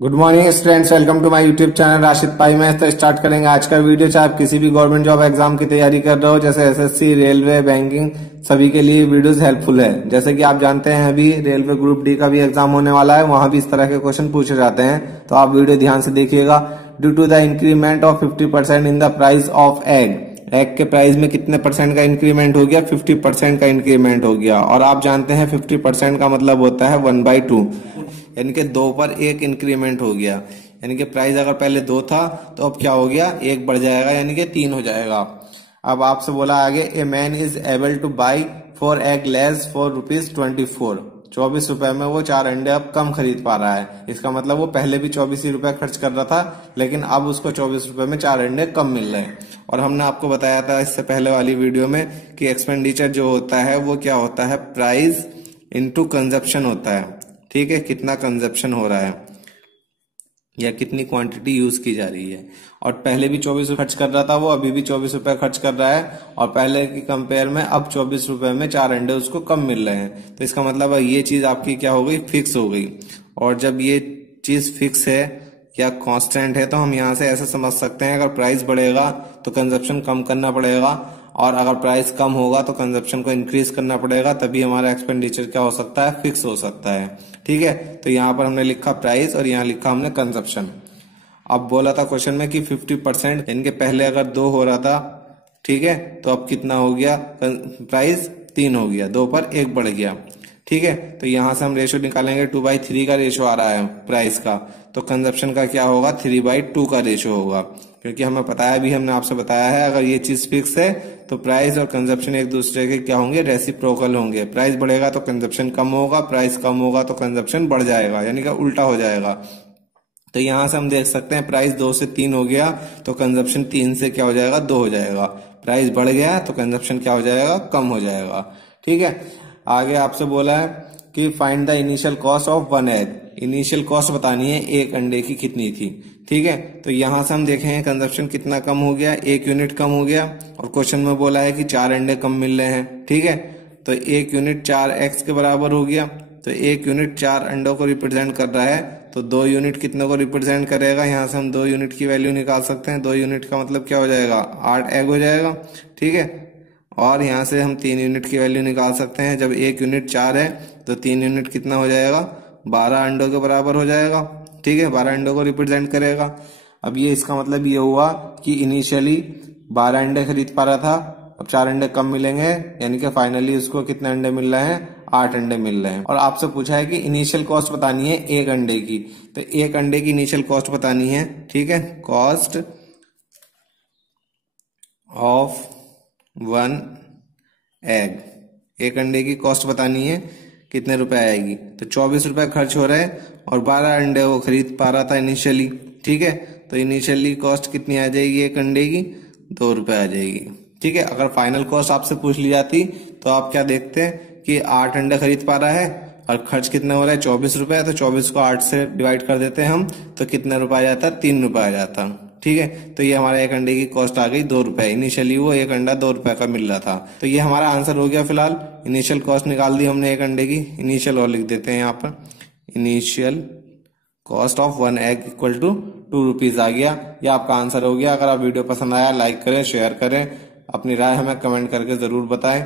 Good morning students, welcome to my YouTube channel Rashid Pai में। तो start करेंगे आज का वीडियो। चाहे आप किसी भी गवर्नमेंट जॉब एग्जाम की तैयारी कर रहे हो, जैसे एसएससी, रेलवे, बैंकिंग, सभी के लिए वीडियोस हेल्पफुल है। जैसे कि आप जानते हैं अभी रेलवे ग्रुप डी का भी एग्जाम होने वाला है, वहां भी इस तरह के क्वेश्चन पूछे जाते हैं, तो आप वीडियो ध्यान से देखिएगा। Due to the increment of 50% in the price of egg के प्राइस में कितने परसेंट का इंक्रीमेंट हो गया? 50% का इंक्रीमेंट हो गया। और आप जानते हैं 50% का मतलब होता है 1/2, यानी कि 2 पर 1 इंक्रीमेंट हो गया। यानी कि प्राइस अगर पहले 2 था तो अब क्या हो गया? 1 बढ़ जाएगा, यानी कि 3 हो जाएगा। अब आपसे बोला आगे, a man is able two by 4 egg less for ₹24। 24 रुपए में वो 4 अंडे अब कम खरीद पा रहा है। इसका मतलब वो पहले भी 24 ही रुपए खर्च कर रहा था, लेकिन अब उसको 24 रुपए में 4 अंडे कम मिल रहे हैं। और हमने आपको बताया था इससे पहले वाली वीडियो में कि एक्सपेंडिचर जो होता है वो क्या होता है? प्राइस इंटू कंजप्शन होता है। ठीक है, कितना कंजप्शन हो रहा है या कितनी क्वांटिटी यूज की जा रही है। और पहले भी 24 खर्च कर रहा था वो, अभी भी 24 रुपए खर्च कर रहा है, और पहले की कंपेयर में अब 24 रुपए में 4 अंडे उसको कम मिल रहे हैं। तो इसका मतलब है ये चीज आपकी क्या हो गई? फिक्स हो गई। और जब ये चीज फिक्स है या कांस्टेंट है, तो हम यहाँ से ऐसे समझ सकते हैं, अगर प्राइस बढ़ेगा तो कंजप्शन कम करना पड़ेगा, और अगर प्राइस कम होगा तो कंजप्शन को इंक्रीज करना पड़ेगा, तभी हमारा एक्सपेंडिचर क्या हो सकता है? फिक्स हो सकता है। ठीक है, तो यहाँ पर हमने लिखा प्राइस और यहाँ लिखा हमने कंजप्शन। अब बोला था क्वेश्चन में कि 50%, इनके पहले अगर 2 हो रहा था, ठीक है, तो अब कितना हो गया? प्राइस 3 हो गया, 2 पर 1 बढ़ गया। ठीक है, तो यहां से हम रेशो निकालेंगे, 2/3 का रेशो आ रहा है प्राइस का, तो कंजप्शन का क्या होगा? 3/2 का रेशो होगा। क्योंकि हमें पता है, भी हमने आपसे बताया है, अगर ये चीज फिक्स है तो प्राइस और कंजप्शन एक दूसरे के क्या होंगे? रेसिप्रोकल होंगे। प्राइस बढ़ेगा तो कंजप्शन कम होगा, प्राइस कम होगा तो कंजप्शन बढ़ जाएगा, यानी कि उल्टा हो जाएगा। तो यहां से हम देख सकते हैं प्राइस 2 से 3 हो गया तो कंजप्शन 3 से क्या हो जाएगा? 2 हो जाएगा। प्राइस बढ़ गया तो कंजप्शन क्या हो जाएगा? कम हो जाएगा। ठीक है, आगे आपसे बोला है कि find the initial cost of 1 egg। Initial cost बतानी है एक अंडे की कितनी थी। ठीक है, तो यहां से हम देखें कंजप्शन कितना कम हो गया? 1 यूनिट कम हो गया, और क्वेश्चन में बोला है कि 4 अंडे कम मिल रहे हैं। ठीक है, तो 1 यूनिट 4x के बराबर हो गया, तो 1 यूनिट 4 अंडों को रिप्रेजेंट कर रहा है, तो 2 यूनिट कितने को रिप्रेजेंट करेगा? यहाँ से हम 2 यूनिट की वैल्यू निकाल सकते हैं। 2 यूनिट का मतलब क्या हो जाएगा? 8 egg हो जाएगा। ठीक है, और यहाँ से हम 3 यूनिट की वैल्यू निकाल सकते हैं। जब 1 यूनिट 4 है तो 3 यूनिट कितना हो जाएगा? 12 अंडों के बराबर हो जाएगा। ठीक है, 12 अंडों को रिप्रेजेंट करेगा। अब ये इसका मतलब ये हुआ कि इनिशियली 12 अंडे खरीद पा रहा था, अब 4 अंडे कम मिलेंगे, यानी कि फाइनली उसको कितने अंडे मिल रहे हैं? 8 अंडे मिल रहे हैं। और आपसे पूछा है कि इनिशियल कॉस्ट बतानी है 1 अंडे की, तो 1 अंडे की इनिशियल कॉस्ट बतानी है। ठीक है, कॉस्ट ऑफ 1 egg, 1 अंडे की कॉस्ट बतानी है, कितने रुपए आएगी? तो 24 रुपए खर्च हो रहे हैं और 12 अंडे वो खरीद पा रहा था इनिशियली। ठीक है, तो इनिशियली कॉस्ट कितनी आ जाएगी 1 अंडे की? 2 रुपए आ जाएगी। ठीक है, अगर फाइनल कॉस्ट आपसे पूछ ली जाती तो आप क्या देखते हैं कि 8 अंडे खरीद पा रहा है और खर्च कितना हो रहा है? 24 रुपए, तो 24 को 8 से डिवाइड कर देते हैं हम, तो कितना रुपए आ जाता? 3 रुपए आ जाता। ठीक है, तो ये हमारा 1 अंडे की कॉस्ट आ गई 2 रुपए। इनिशियली वो 1 अंडा 2 रुपए का मिल रहा था। तो ये हमारा आंसर हो गया। फिलहाल इनिशियल कॉस्ट निकाल दी हमने 1 अंडे की। इनिशियल और लिख देते हैं यहाँ पर, initial cost of 1 egg equal to 2 rupees आ गया। ये आपका आंसर हो गया। अगर आप वीडियो पसंद आया लाइक करें, शेयर करें, अपनी राय हमें कमेंट करके जरूर बताएं।